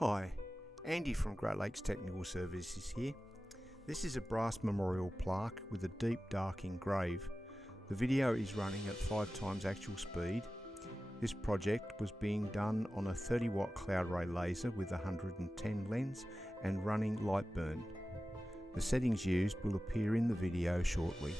Hi, Andy from Great Lakes Technical Services here. This is a brass memorial plaque with a deep dark engrave. The video is running at 5 times actual speed. This project was being done on a 30 watt Cloudray laser with 110 lens and running light burn. The settings used will appear in the video shortly.